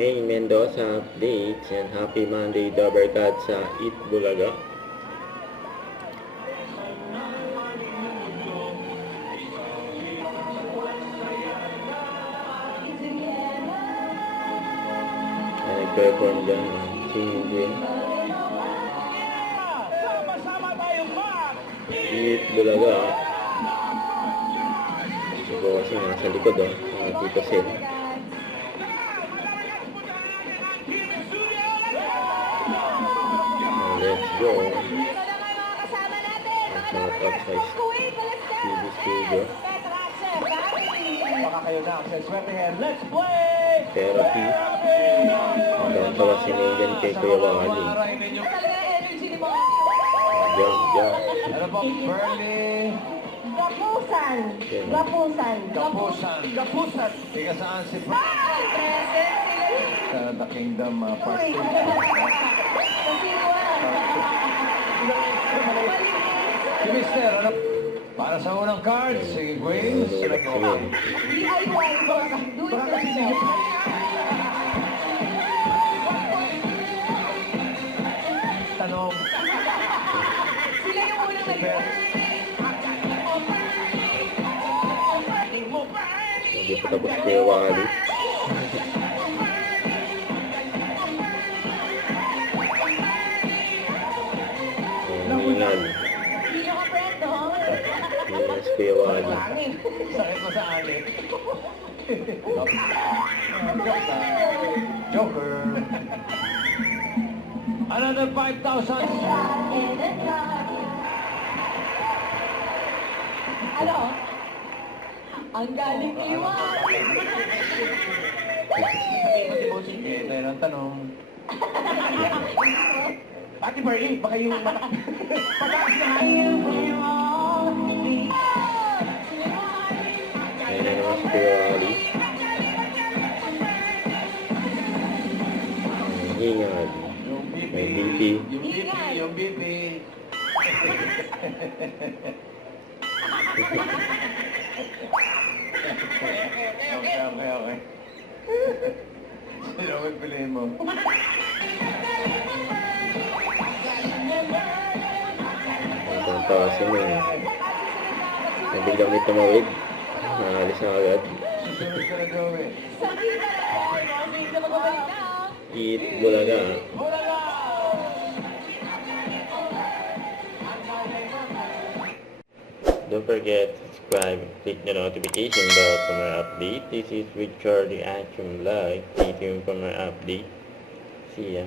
May Mendoza updates and happy Monday Dabarkad sa Eat Bulaga. Nag-perform dyan ang Singing Queen. Eat Bulaga. Siguro kasi nasa likod Tito Sen. Let's go. Shout out sa TV Studio. Baka kayo na, sa swertehin. Let's play! Therapy. Hanggang tawa si Megan kay Kuya Wally. Diyan. Ano po? Burley. Gapusan. Tiga saan si sa The Kingdom Part 2. Si Mister, ano? Para sa unang card, si Grace. Tanong. Sila yung unang Hindi pa tapos Kuya Wally. Hingal. Yes, Kuya Wally. Sakit mo sa alit. Joker. Another 5,000. Ano? Ang galing ni Iwan! Ito yun ang tanong. Ate Bernie, baka yung pataas na Ayun na naman si Kuya Wally. Hingal. May BP. Yung BP. Okay. Sino may piliin mo? Ang tawa si Ming. Nabiglang may tumawid. Naalis na agad. Susunod ka na gawin. Eat Bulaga. Don't forget to subscribe and click the notification bell for more update. This is Richard the Action Vlog. Stay tuned for more update. See ya.